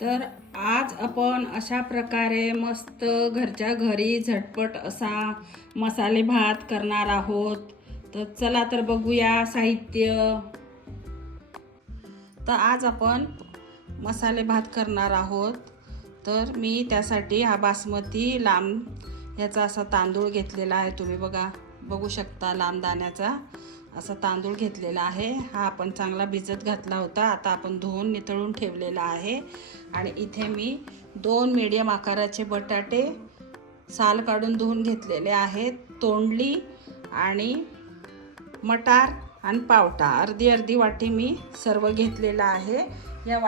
तर आज आपण अशा प्रकारे मस्त घरच्या घरी झटपट असा मसाले भात करणार आहोत। तर चला तर बघूया साहित्य। तर आज आपण मसाले भात करणार आहोत। तर मी त्यासाठी हा बासमती लांब याचा असा तांदूळ घेतलेला आहे। तुम्ही बघू शकता लांब दाण्याचा असा तांदूळ घेतलेला आहे। हा आपण चांगला भिजत घातला होता। आता आपण धुवून नितळून ठेवलेला आहे। आणि इथे मी 2 मीडियम आकाराचे बटाटे साल काढून धुवून घेतलेले आहेत। तोंडली आणि मटार आणि पावटा अर्धी अर्धी वाटी मी सर्व घेतलेला आहे। या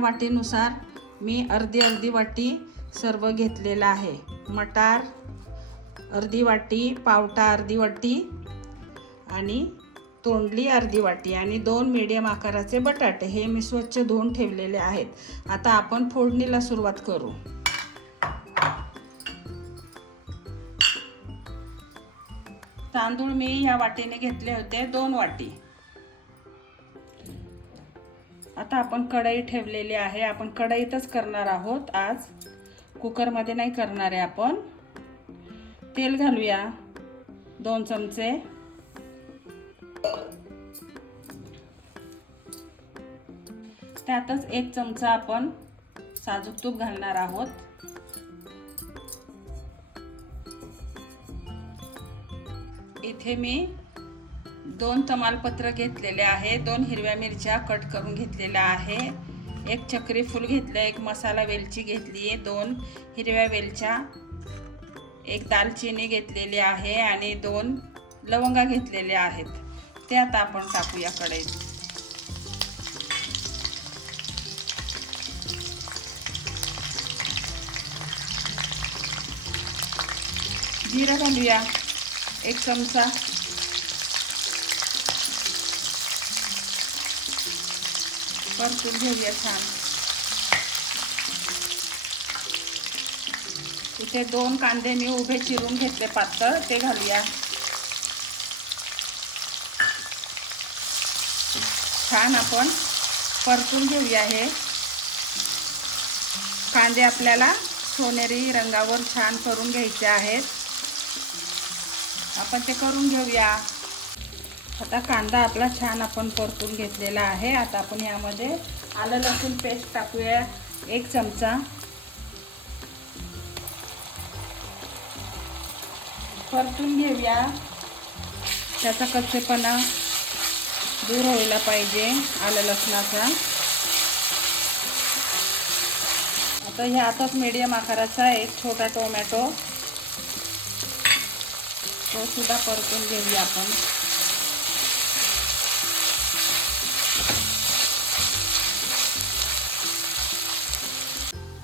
वाटीनुसार मी अर्धी अर्धी वाटी सर्व घेतलेला आहे। मटार अर्धी वाटी, पावटा अर्धी वाटी आणि तोंडली अर्धी वाटी आणि 2 मीडियम आकाराचे बटाटे हे मी स्वच्छ धुवून ठेवलेले आहेत। आता आपण फोडणीला सुरुवात करू। तांदूळ मी या वाटीने घेतले होते 2 वाटी। आता आपण कढई ठेवलेली आहे। आपण कढईतच करणार आहोत आज, कुकरमध्ये नाही करणार आहे आपण। तेल घालूया 2 चमचे। त्यातच 1 चमचा आपण साजूक तूप घालणार आहोत। इथे मी 2 तमालपत्र घेतलेले आहे, 2 हिरव्या मिरच्या कट करून घेतलेल्या आहे, 1 चक्री फूल घेतले, 1 मसाला वेलची घेतली आहे, 2 हिरव्या वेलच्या, 1 दालचिनी घेतलेली आहे आणि 2 लवंगा घेतलेल्या आहेत। ते आता आपण टाकूया कढईत। जिरा घालूया 1 चमचा। परतून घेऊया छान। इथे 2 कांदे मी उभे चिरून घेतले पातळ, ते घालूया। छान आपण परतून घेऊया। हे कांदे आपल्याला सोनेरी रंगावर छान करून घ्यायचे आहेत। आपण ते करून घेऊया। आता कांदा आपला छान आपण परतून घेतलेला आहे। आता आपण यामध्ये आलं लसूण पेस्ट टाकूया 1 चमचा। परतून घेऊया, त्याचा कच्चेपणा दूर व्हायला पाहिजे आलं लसणाचा। आता ह्यातच मीडियम आकाराचा 1 छोटा टोमॅटो, तो सुद्धा परतून घेऊया आपण।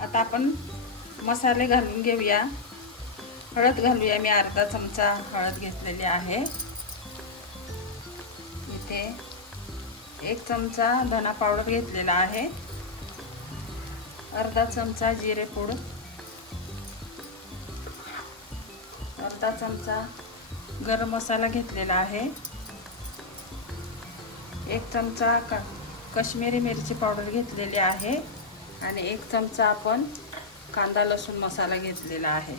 आता आपण मसाले घालून घेऊया। हळद घालूया, मी अर्धा चमचा हळद घेतलेली आहे। इथे 1 चमचा धना पावडर घेतलेला आहे, अर्धा चमचा जिरे पूड, अर्धा चमचा गरम मसाला घेतलेला आहे, 1 चमचा काश्मीरी मिरची पावडर घेतलेली आहे आणि 1 चमचा आपण कांदा लसूण मसाला घेतलेला आहे।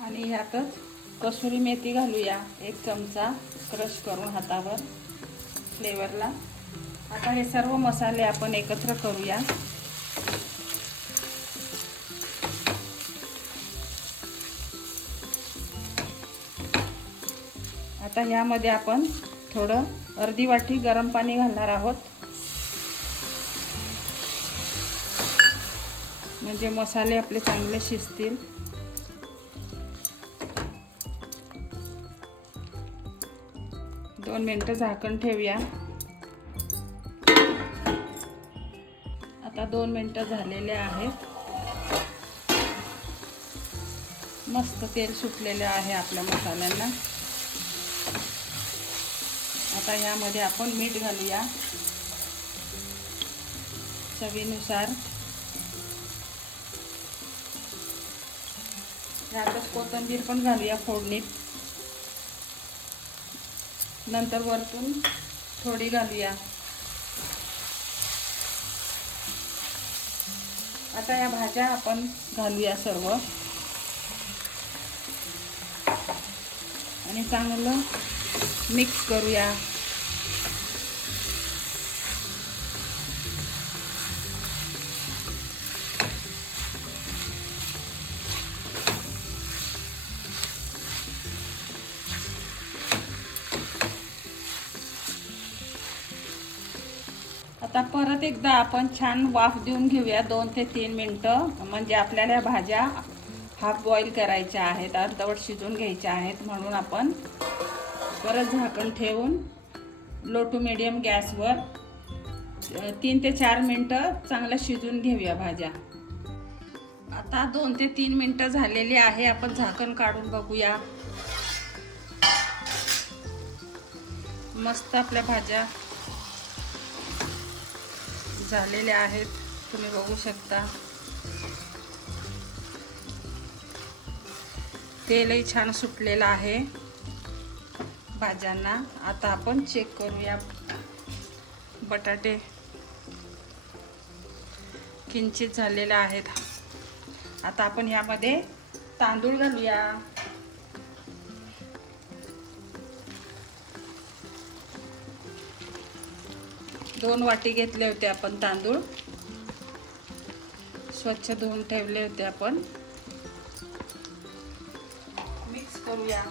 आणि ह्यातच कसुरी मेथी घालूया 1 चमचा क्रश करून हातावर फ्लेवरला। आता हे सर्व मसाले आपण एकत्र करूया। आता यामध्ये आपण थोडं अर्धी वाटी गरम पाणी घालणार आहोत, म्हणजे मसाले आपले चांगले शिजतील। दोन मिनिटं झाकण ठेवूया। आता 2 मिनिटं झालेले आहेत। मस्त तेल सुटलेले आहे आपल्या मसाल्यांना। आता यामध्ये आपण मीठ घालूया चवीनुसार। यातच कोथिंबीर पण घालूया फोडणीत। नंतर वरतून थोडी घालूया आता या भाज्या आपण घालूया सर्व आणि चांगलं मिक्स करूया. आता परत एकदा आपण छान वाफ देऊन घेऊया 2 ते 3 मिनटं. म्हणजे आपल्याला या भाज्या हाफ बॉईल करायच्या आहेत, अर्धवट शिजून घ्यायच्या आहेत. म्हणून आपण परत झाकण ठेवून लो टू मीडियम गॅसवर 3 ते 4 मिनटं चांगलं शिजून घेऊया भाज्या. आता 2 ते 3 मिनटं झालेली आहे. आपण झाकण काढून बघूया. मस्त आपल्या भाज्या झालेल्या आहेत, तुम्ही बघू शकता. तेलही छान सुटलेलं आहे भाज्यांना. आता आपण चेक करूया. बटाटे किंचित झालेले आहेत. आता आपण यामध्ये तांदूळ घालूया. दोन वाटी घेतले होते आपण तांदूळ, स्वच्छ धुवून ठेवले होते आपण. मिक्स करूया.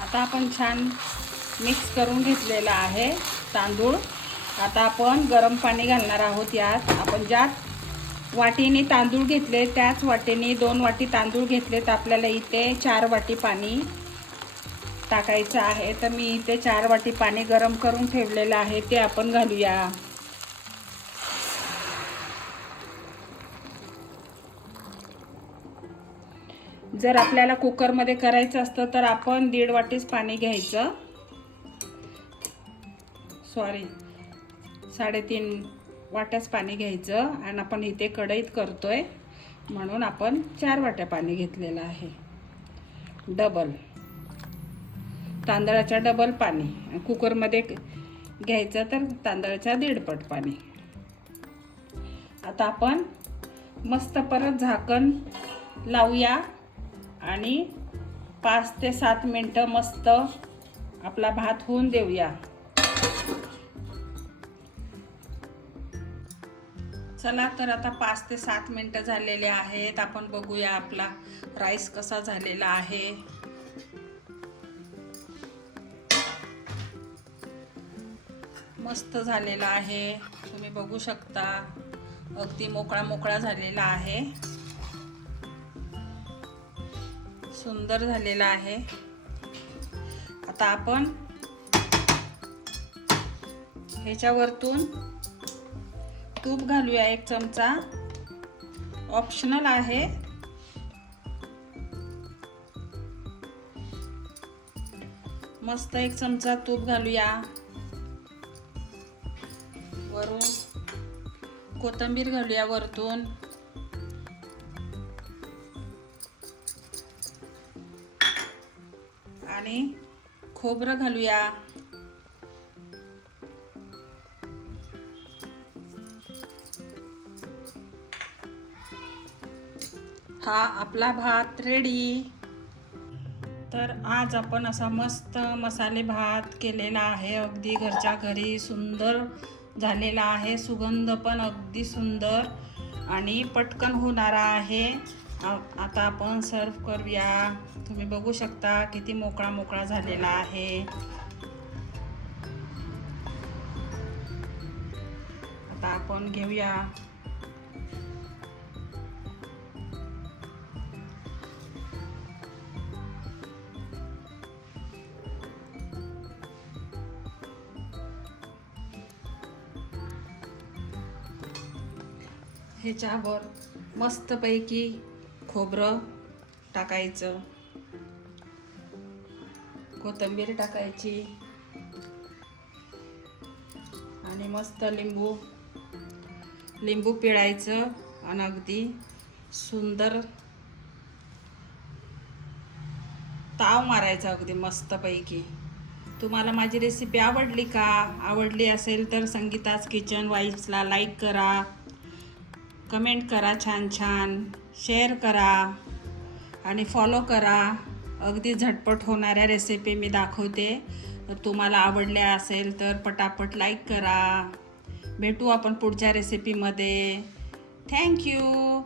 आता आपण छान मिक्स करून घेतलेला आहे तांदूळ. आता आपण गरम पाणी घालणार आहोत यात. आपण ज्यात वाटीने तांदूळ घेतले त्याच वाटीने 2 वाटी तांदूळ घेतले, तर आपल्याला इथे 4 वाटी पाणी टाकायचं आहे. तर मी इथे 4 वाटी पाणी गरम करून ठेवलेलं आहे, ते आपण घालूया. जर आपल्याला कुकरमध्ये करायचं असतं तर आपण 1.5 वाटीच पाणी घ्यायचं. 3.5 वाट्याच पाणी घ्यायचं. आणि आपण इथे कढईत करतोय म्हणून आपण 4 वाट्या पाणी घेतलेलं आहे. डबल तांदळाच्या डबल पाणी. कुकरमध्ये घ्यायचं तर तांदळाच्या 1.5 पट पाणी. आता आपण मस्त परत झाकण लावूया आणि 5 ते 7 मिनटं मस्त आपला भात होऊन देऊया. चला तर आता 5 ते 7 मिनटं झालेले आहेत. आपण बघूया आपला राईस कसा झालेला आहे. मस्त झालेला आहे, तुम्ही बघू शकता. अगदी मोकळा मोकळा झालेला आहे, सुंदर झालेला आहे. आता आपण ह्याच्यावरतून तूप घालूया 1 चमचा. ऑप्शनल आहे. मस्त 1 चमचा तूप घालूया. वरून कोथिंबीर घालूया वरतून. आणि खोबरं घालूया. हा आपला भात रेडी. तर आज आपण असा मस्त मसाले भात केलेला आहे. अगदी घरच्या घरी सुंदर झालेला आहे. सुगंध पण अगदी सुंदर आणि पटकन होणारा आहे. आता आपण सर्व करूया. तुम्ही बघू शकता किती मोकळा मोकळा झालेला आहे. आता आपण घेऊया. ह्याच्यावर मस्तपैकी खोबरं टाकायचं, कोथिंबीर टाकायची आणि मस्त लिंबू पिळायचं आणि अगदी सुंदर ताव मारायचा अगदी मस्तपैकी. तुम्हाला माझी रेसिपी आवडली का? आवडली असेल तर संगीताज किचन वाईब्सला लाईक करा, कमेंट करा, छान छान शेअर करा आणि फॉलो करा. अगदी झटपट होणाऱ्या रेसिपी मी दाखवते. तर तुम्हाला आवडल्या असेल तर पटापट लाईक करा. भेटू आपण पुढच्या रेसिपीमध्ये. थँक्यू.